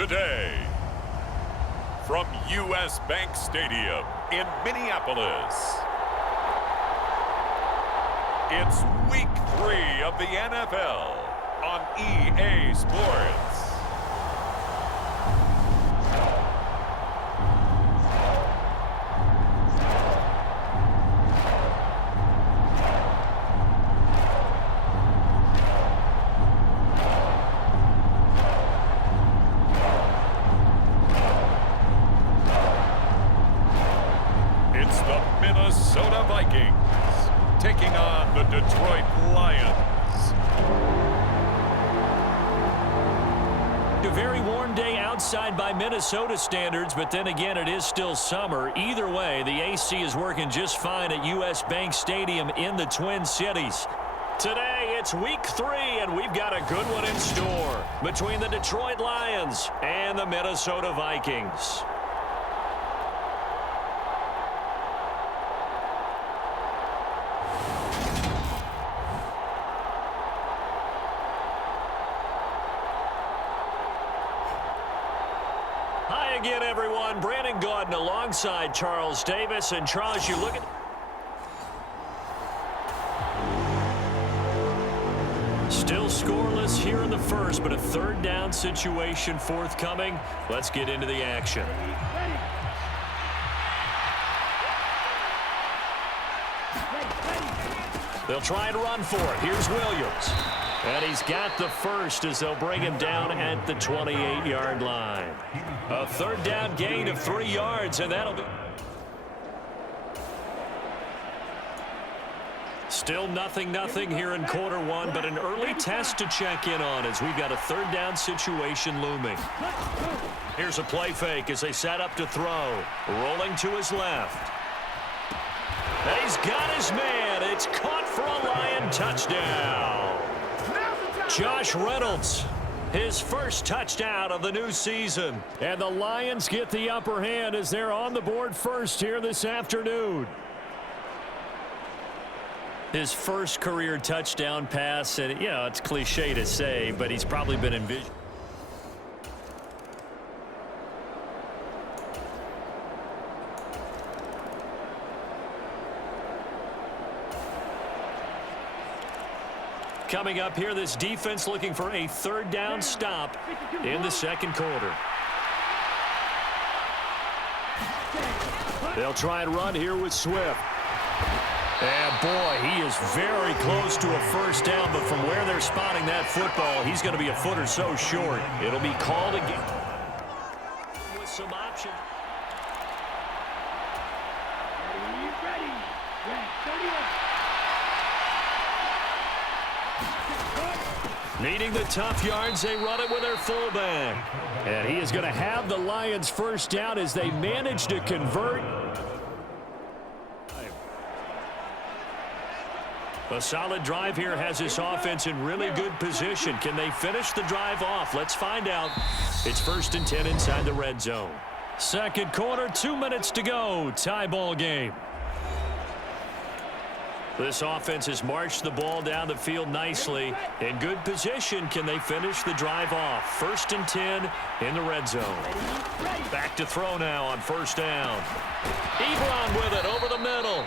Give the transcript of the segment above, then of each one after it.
today. From U.S. Bank Stadium in Minneapolis, it's Week 3 of the NFL on EA Sports. Minnesota Vikings taking on the Detroit Lions. A very warm day outside by Minnesota standards, but then again, it is still summer. Either way, the AC is working just fine at U.S. Bank Stadium in the Twin Cities. Today, it's Week 3, and we've got a good one in store between the Detroit Lions and the Minnesota Vikings. Hi again, everyone. Brandon Gaudin alongside Charles Davis. And Charles, you look at... Still scoreless here in the first, but a third down situation forthcoming. Let's get into the action. They'll try and run for it. Here's Williams. And he's got the first as they'll bring him down at the 28-yard line. A third down gain of 3 yards, and that'll be... Still nothing here in quarter one, but an early test to check in on as we've got a third down situation looming. Here's a play fake as they set up to throw. Rolling to his left. And he's got his man. It's caught for a Lion touchdown. Josh Reynolds, his first touchdown of the new season. And the Lions get the upper hand as they're on the board first here this afternoon. His first career touchdown pass, and, you know, it's cliche to say, but he's probably been envisioned. Coming up here, this defense looking for a third down stop in the second quarter. They'll try and run here with Swift. And, boy, he is very close to a first down, but from where they're spotting that football, he's going to be a foot or so short. It'll be called again with some options. Needing the tough yards, they run it with their fullback. And he is going to have the Lions first down as they manage to convert. A solid drive here has this offense in really good position. Can they finish the drive off? Let's find out. It's 1st and 10 inside the red zone. Second quarter, 2 minutes to go. Tie ball game. This offense has marched the ball down the field nicely. In good position, can they finish the drive off? 1st and 10 in the red zone. Back to throw now on first down. Ebron with it over the middle.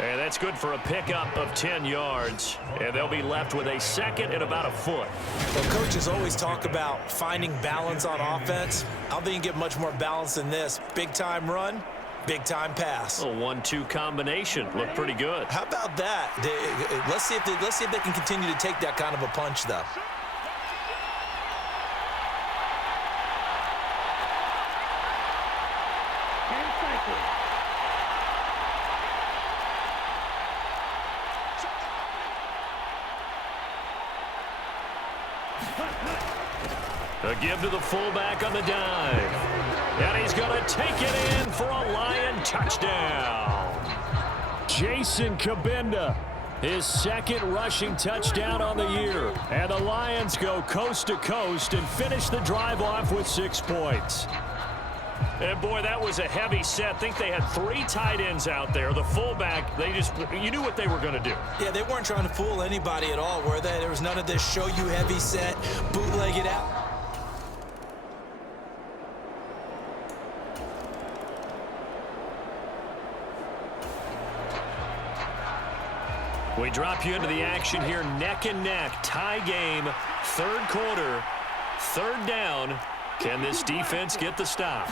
And that's good for a pickup of 10 yards. And they'll be left with a second and about a foot. Well, coaches always talk about finding balance on offense. I don't think you get much more balance than this. Big-time run, big-time pass. A 1-2 combination. Looked pretty good. How about that? Let's see if they can continue to take that kind of a punch, though. A give to the fullback on the dive. And he's going to take it in for a Lion touchdown. Jason Kabinda, his second rushing touchdown on the year. And the Lions go coast to coast and finish the drive off with 6 points. And, boy, that was a heavy set. I think they had 3 tight ends out there. The fullback, you knew what they were going to do. Yeah, they weren't trying to fool anybody at all, were they? There was none of this show you heavy set, bootleg it out. We drop you into the action here, neck and neck, tie game, third quarter, third down. Can this defense get the stop?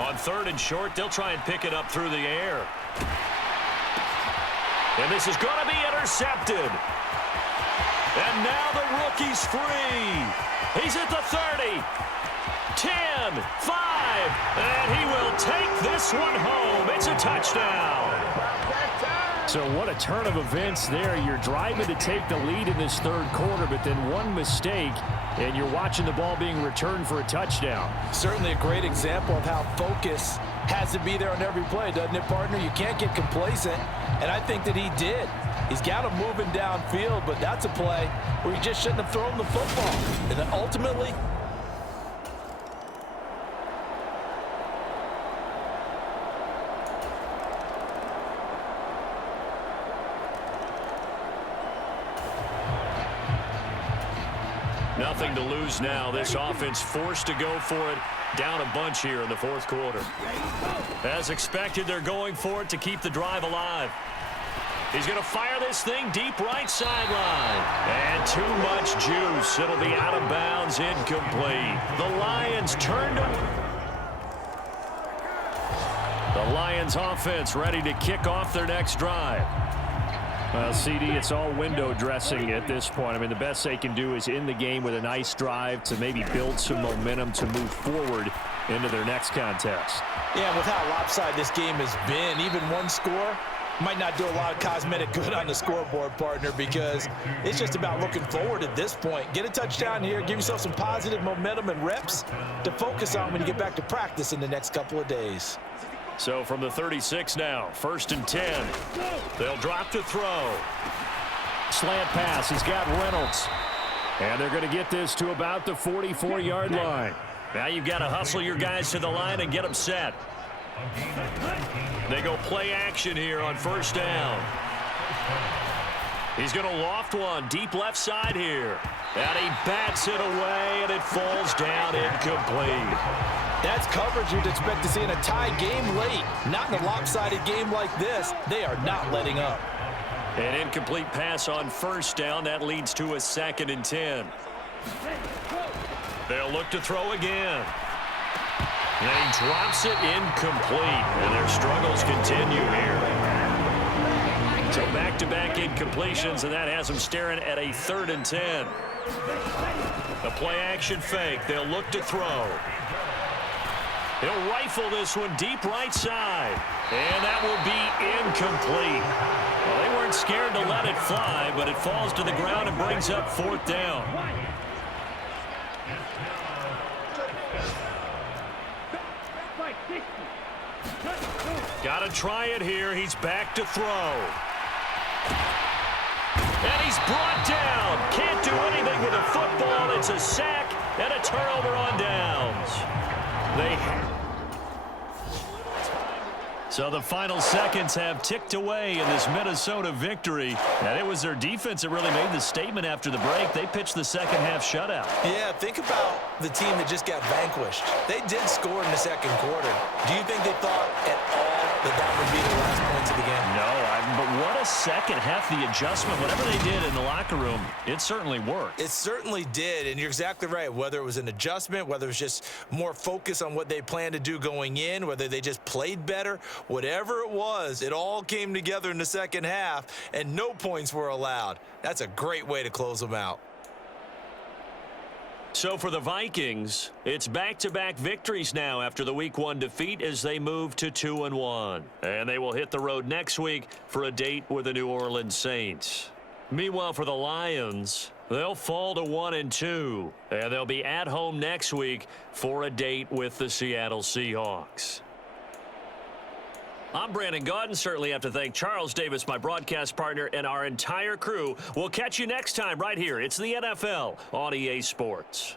On third and short, they'll try and pick it up through the air. And this is going to be intercepted. And now the rookie's free. He's at the 30. 10, 5, and he will take this one home. It's a touchdown. So what a turn of events there. You're driving to take the lead in this third quarter, but then one mistake, and you're watching the ball being returned for a touchdown. Certainly a great example of how focus has to be there on every play, doesn't it, partner? You can't get complacent, and I think that he did. He's got him moving downfield, but that's a play where you just shouldn't have thrown the football. And then ultimately, nothing to lose now. This offense forced to go for it. Down a bunch here in the fourth quarter. As expected, they're going for it to keep the drive alive. He's going to fire this thing deep right sideline. And too much juice. It'll be out of bounds, incomplete. The Lions turned him. The Lions offense ready to kick off their next drive. Well, CD, it's all window dressing at this point. I mean, the best they can do is in the game with a nice drive to maybe build some momentum to move forward into their next contest. Yeah, with how lopsided this game has been, even one score might not do a lot of cosmetic good on the scoreboard, partner, because it's just about looking forward at this point. Get a touchdown here, give yourself some positive momentum and reps to focus on when you get back to practice in the next couple of days. So from the 36 now, 1st and 10. They'll drop to throw. Slant pass. He's got Reynolds. And they're going to get this to about the 44-yard line. Now you've got to hustle your guys to the line and get them set. They go play action here on 1st down. He's going to loft one deep left side here. And he bats it away, and it falls down incomplete. That's coverage you'd expect to see in a tie game late. Not in a lopsided game like this. They are not letting up. An incomplete pass on 1st down. That leads to a 2nd and 10. They'll look to throw again. And he drops it incomplete. And their struggles continue here. So back-to-back incompletions, and that has them staring at a 3rd and 10. The play-action fake. They'll look to throw. He'll rifle this one deep right side. And that will be incomplete. Well, they weren't scared to let it fly, but it falls to the ground and brings up 4th down. Got to try it here. He's back to throw. And he's brought down. Can't do anything with a football. It's a sack and a turnover on downs. So the final seconds have ticked away in this Minnesota victory. And it was their defense that really made the statement after the break. They pitched the second half shutout. Yeah, think about the team that just got vanquished. They did score in the second quarter. Do you think they thought at all that would be the last points of the game? No, but what a second half, the adjustment, whatever they did in the locker room, it certainly worked. It certainly did, and you're exactly right. Whether it was an adjustment, whether it was just more focus on what they planned to do going in, whether they just played better, whatever it was, it all came together in the second half, and no points were allowed. That's a great way to close them out. So for the Vikings, it's back-to-back victories now after the Week 1 defeat as they move to 2-1. And they will hit the road next week for a date with the New Orleans Saints. Meanwhile, for the Lions, they'll fall to 1-2. And they'll be at home next week for a date with the Seattle Seahawks. I'm Brandon Gaudin. Certainly have to thank Charles Davis, my broadcast partner, and our entire crew. We'll catch you next time right here. It's the NFL on EA Sports.